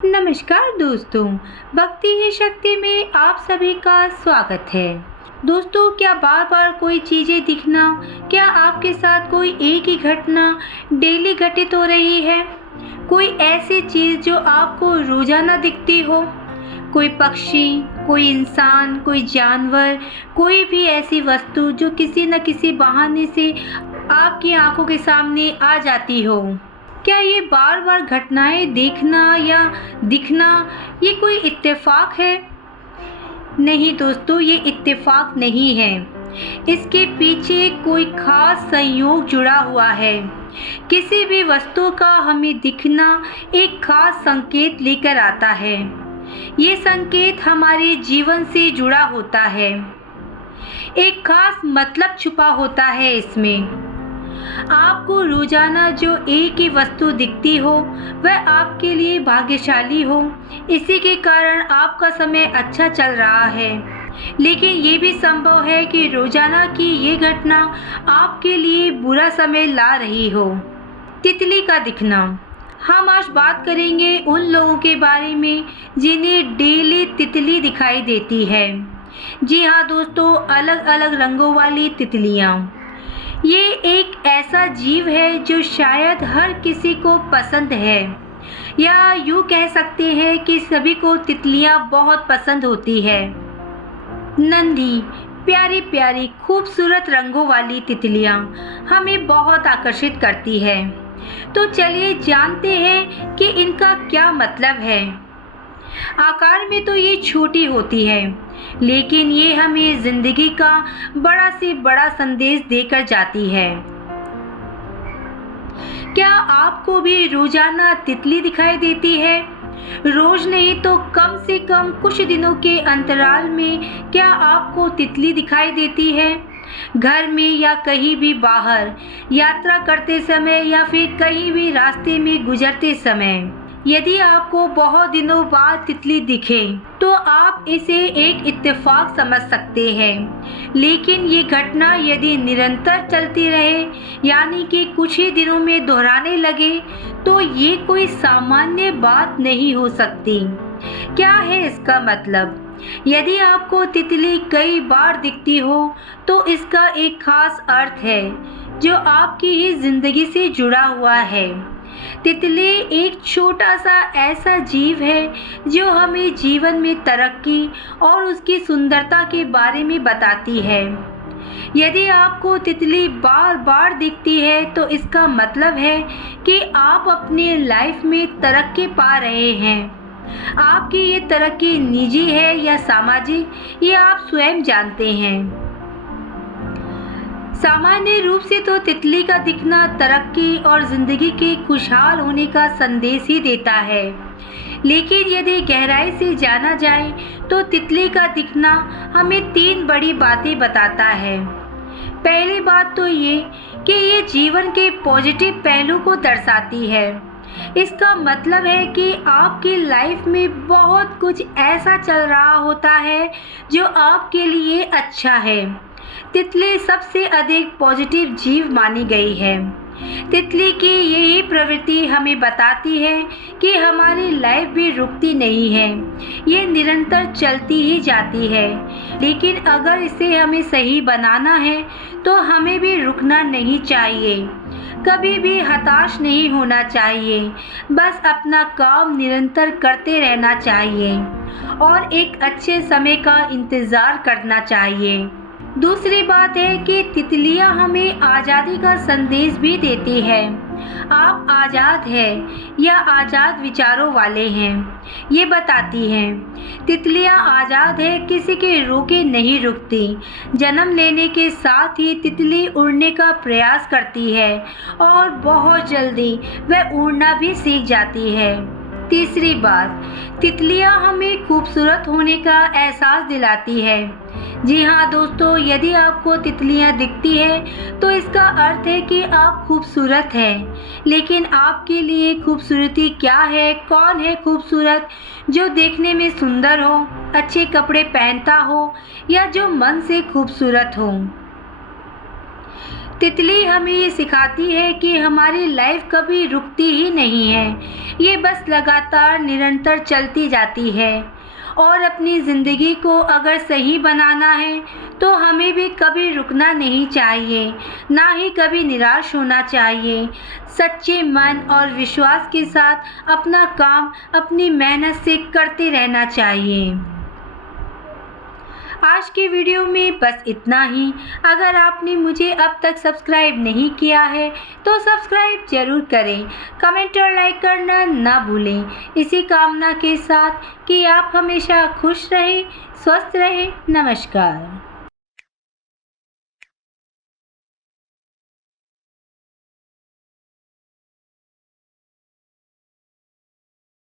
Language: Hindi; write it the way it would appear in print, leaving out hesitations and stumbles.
नमस्कार दोस्तों, भक्ति ही शक्ति में आप सभी का स्वागत है। दोस्तों, क्या बार बार कोई चीज़ें दिखना, क्या आपके साथ कोई एक ही घटना डेली घटित हो रही है? कोई ऐसी चीज़ जो आपको रोजाना दिखती हो? कोई पक्षी, कोई इंसान, कोई जानवर, कोई भी ऐसी वस्तु जो किसी न किसी बहाने से आपकी आंखों के सामने आ जाती हो? क्या ये बार बार घटनाएं देखना या दिखना ये कोई इत्तेफाक है? नहीं दोस्तों, ये इत्तेफाक नहीं है। इसके पीछे कोई खास संयोग जुड़ा हुआ है। किसी भी वस्तु का हमें दिखना एक खास संकेत लेकर आता है। ये संकेत हमारे जीवन से जुड़ा होता है। एक खास मतलब छुपा होता है इसमें। आपको रोजाना जो एक ही वस्तु दिखती हो वह आपके लिए भाग्यशाली हो, इसी के कारण आपका समय अच्छा चल रहा है। लेकिन ये भी संभव है कि रोजाना की ये घटना आपके लिए बुरा समय ला रही हो। तितली का दिखना। हम आज बात करेंगे उन लोगों के बारे में जिन्हें डेली तितली दिखाई देती है। जी हाँ दोस्तों, अलग अलग रंगों वाली तितलियाँ। ये एक ऐसा जीव है जो शायद हर किसी को पसंद है, या यूँ कह सकते हैं कि सभी को तितलियाँ बहुत पसंद होती है। नन्ही, प्यारी प्यारी, खूबसूरत रंगों वाली तितलियाँ हमें बहुत आकर्षित करती है। तो चलिए जानते हैं कि इनका क्या मतलब है। आकार में तो ये छोटी होती है, लेकिन ये हमें जिंदगी का बड़ा से बड़ा संदेश देकर जाती है। क्या आपको भी रोजाना तितली दिखाई देती है? रोज नहीं तो कम से कम कुछ दिनों के अंतराल में क्या आपको तितली दिखाई देती है? घर में या कहीं भी बाहर यात्रा करते समय या फिर कहीं भी रास्ते में गुजरते समय यदि आपको बहुत दिनों बाद तितली दिखे तो आप इसे एक इत्तेफाक समझ सकते हैं। लेकिन ये घटना यदि निरंतर चलती रहे, यानी कि कुछ ही दिनों में दोहराने लगे, तो ये कोई सामान्य बात नहीं हो सकती। क्या है इसका मतलब? यदि आपको तितली कई बार दिखती हो तो इसका एक खास अर्थ है जो आपकी ही जिंदगी से जुड़ा हुआ है। तितली एक छोटा सा ऐसा जीव है जो हमें जीवन में तरक्की और उसकी सुंदरता के बारे में बताती है। यदि आपको तितली बार बार दिखती है तो इसका मतलब है कि आप अपनी लाइफ में तरक्की पा रहे हैं। आपकी ये तरक्की निजी है या सामाजिक, ये आप स्वयं जानते हैं। सामान्य रूप से तो तितली का दिखना तरक्की और जिंदगी के खुशहाल होने का संदेश ही देता है। लेकिन यदि गहराई से जाना जाए तो तितली का दिखना हमें तीन बड़ी बातें बताता है। पहली बात तो ये कि ये जीवन के पॉजिटिव पहलू को दर्शाती है। इसका मतलब है कि आपकी लाइफ में बहुत कुछ ऐसा चल रहा होता है जो आपके लिए अच्छा है। तितली सबसे अधिक पॉजिटिव जीव मानी गई है। तितली की यही प्रवृत्ति हमें बताती है कि हमारी लाइफ भी रुकती नहीं है, ये निरंतर चलती ही जाती है। लेकिन अगर इसे हमें सही बनाना है तो हमें भी रुकना नहीं चाहिए, कभी भी हताश नहीं होना चाहिए। बस अपना काम निरंतर करते रहना चाहिए और एक अच्छे समय का इंतज़ार करना चाहिए। दूसरी बात है कि तितलियां हमें आज़ादी का संदेश भी देती है। आप आज़ाद हैं या आज़ाद विचारों वाले हैं, ये बताती हैं। तितलियां आज़ाद है, किसी के रोके नहीं रुकती। जन्म लेने के साथ ही तितली उड़ने का प्रयास करती है और बहुत जल्दी वह उड़ना भी सीख जाती है। तीसरी बात, तितलियां हमें खूबसूरत होने का एहसास दिलाती है। जी हाँ दोस्तों, यदि आपको तितलियां दिखती है तो इसका अर्थ है कि आप खूबसूरत हैं। लेकिन आपके लिए खूबसूरती क्या है? कौन है खूबसूरत? जो देखने में सुंदर हो, अच्छे कपड़े पहनता हो, या जो मन से खूबसूरत हो? तितली हमें ये सिखाती है कि हमारी लाइफ कभी रुकती ही नहीं है, ये बस लगातार निरंतर चलती जाती है। और अपनी ज़िंदगी को अगर सही बनाना है तो हमें भी कभी रुकना नहीं चाहिए, ना ही कभी निराश होना चाहिए। सच्चे मन और विश्वास के साथ अपना काम अपनी मेहनत से करते रहना चाहिए। आज के वीडियो में बस इतना ही। अगर आपने मुझे अब तक सब्सक्राइब नहीं किया है तो सब्सक्राइब जरूर करें, कमेंट और लाइक करना ना भूलें। इसी कामना के साथ कि आप हमेशा खुश रहें, स्वस्थ रहें। नमस्कार।